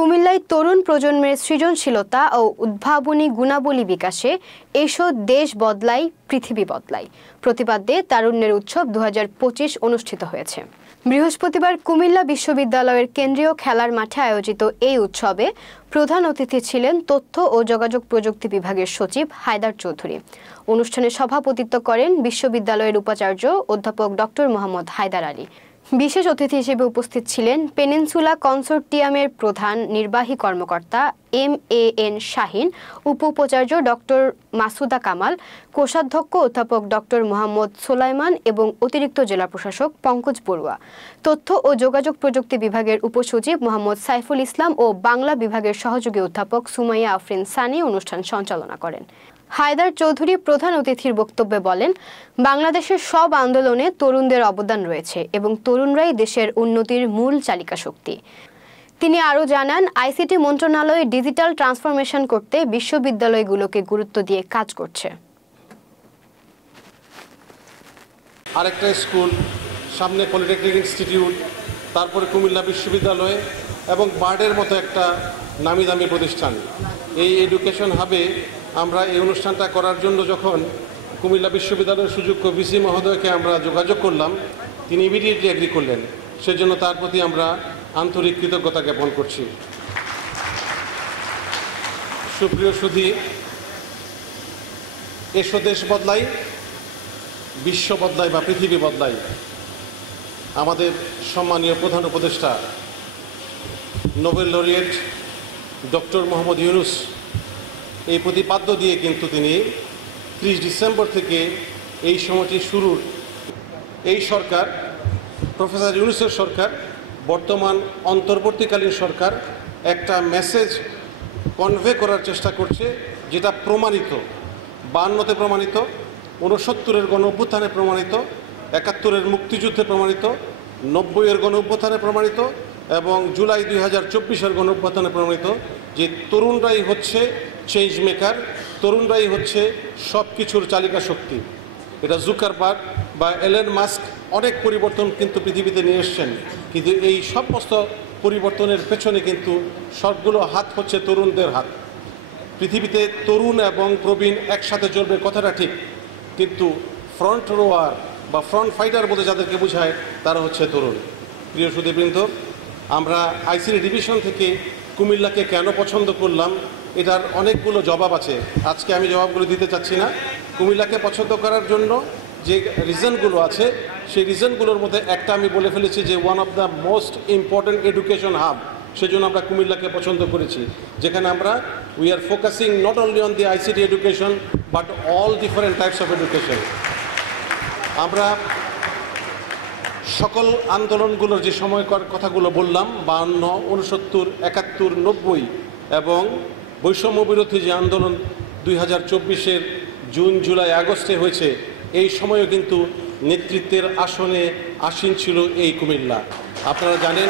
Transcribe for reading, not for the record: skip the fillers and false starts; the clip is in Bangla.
কুমিল্লায় তরুণ প্রজন্মের সৃজনশীলতা ও উদ্ভাবনী গুণাবলী বিকাশে এসো দেশ বদলাই পৃথিবী বদলাই প্রতিপাদ্যে তারুণ্যের উৎসব 2025 অনুষ্ঠিত হয়েছে। বৃহস্পতিবার কুমিল্লা বিশ্ববিদ্যালয়ের কেন্দ্রীয় খেলার মাঠে আয়োজিত এই উৎসবে প্রধান অতিথি ছিলেন তথ্য ও যোগাযোগ প্রযুক্তি বিভাগের সচিব হায়দার চৌধুরী। অনুষ্ঠানে সভাপতিত্ব করেন বিশ্ববিদ্যালয়ের উপাচার্য অধ্যাপক ডক্টর মোহাম্মদ হায়দার আলী। বিশেষ অতিথি হিসেবে উপস্থিত ছিলেন পেনিনসুলা কনসোর্টিয়ামের প্রধান নির্বাহী কর্মকর্তা MAN শাহিন, উপ-উপাচার্য ডক্টর মাসুদা কামাল, কোষাধ্যক্ষ অধ্যাপক ডক্টর মোহাম্মদ সোলাইমান এবং অতিরিক্ত জেলা প্রশাসক পঙ্কজ বড়ুয়া। তথ্য ও যোগাযোগ প্রযুক্তি বিভাগের উপসচিব মোহাম্মদ সাইফুল ইসলাম ও বাংলা বিভাগের সহযোগী অধ্যাপক সুমাইয়া আফরিন সানি অনুষ্ঠান সঞ্চালনা করেন। হায়দার চৌধুরী প্রধান অতিথির বক্তব্যে বলেন, বাংলাদেশের সব আন্দোলনে তরুণদের অবদান রয়েছে এবং তরুণরাই দেশের উন্নতির মূল চালিকা শক্তি। তিনি আরও জানান, আইসিটি মন্ত্রণালয় ডিজিটাল ট্রান্সফরমেশন করতে বিশ্ববিদ্যালয়গুলোকে গুরুত্ব দিয়ে কাজ করছে। আরেকটা স্কুল, সামনে পলিটেকনিক ইনস্টিটিউট, তারপরে কুমিল্লা বিশ্ববিদ্যালয় এবং বার্ডের মতো একটা নামি দামি প্রতিষ্ঠান। এই এডুকেশন হাবে আমরা এই অনুষ্ঠানটা করার জন্য যখন কুমিল্লা বিশ্ববিদ্যালয়ের সুযোগ্য ভিসি মহোদয়কে আমরা যোগাযোগ করলাম, তিনি ইমিডিয়েটলি এগ্রি করলেন। সেজন্য তার প্রতি আমরা আন্তরিক কৃতজ্ঞতা জ্ঞাপন করছি। সুপ্রিয় সুধী, এসো দেশ বদলাই বিশ্ব বদলাই বা পৃথিবী বদলাই আমাদের সম্মানীয় প্রধান উপদেষ্টা Nobel laureate doctor Mohammad Yunus এই প্রতিপাদ্য দিয়ে কিন্তু তিনি 30 ডিসেম্বর থেকে এই সময়টি শুরুর এই সরকার, প্রফেসর ইউনুসের সরকার, বর্তমান অন্তর্বর্তীকালীন সরকার একটা মেসেজ কনভে করার চেষ্টা করছে, যেটা প্রমাণিত 52-তে প্রমাণিত, 69-এর গণ অভ্যুত্থানে প্রমাণিত, 71-এর মুক্তিযুদ্ধে প্রমাণিত, 90-এর গণ অভ্যুত্থানে প্রমাণিত এবং জুলাই 2024-এর গণ অভ্যুত্থানে প্রমাণিত যে তরুণরাই হচ্ছে চেঞ্জ মেকার, তরুণরাই হচ্ছে সব কিছুর চালিকা শক্তি। এটা জুকারবার্গ বা এলন মাস্ক অনেক পরিবর্তন কিন্তু পৃথিবীতে নিয়ে এসছেন, কিন্তু এই সমস্ত পরিবর্তনের পেছনে কিন্তু সবগুলো হাত হচ্ছে তরুণদের হাত। পৃথিবীতে তরুণ এবং প্রবীণ একসাথে চলবে কথাটা ঠিক, কিন্তু ফ্রন্ট রোয়ার বা ফ্রন্ট ফাইটার বলে যাদেরকে বোঝায় তারা হচ্ছে তরুণ। প্রিয় সুধীবৃন্দ, আমরা আইসিটি ডিভিশন থেকে কুমিল্লাকে কেন পছন্দ করলাম এটার অনেকগুলো জবাব আছে। আজকে আমি জবাবগুলো দিতে চাচ্ছি না। কুমিল্লাকে পছন্দ করার জন্য যে রিজনগুলো আছে সেই রিজনগুলোর মধ্যে একটা আমি বলে ফেলেছি যে one of the most important education hub. সেজন্য আমরা কুমিল্লাকে পছন্দ করেছি, যেখানে আমরা we are focusing not only on the ICT education but all different types of education. আমরা সকল আন্দোলনগুলোর যে সময়কার কথাগুলো বললাম, 52, 69, 71, 90 এবং বৈষম্য বিরোধী যে আন্দোলন 2024-এর জুন, জুলাই, আগস্টে হয়েছে, এই সময়ও কিন্তু নেতৃত্বের আসনে আসীন ছিল এই কুমিল্লা। আপনারা জানেন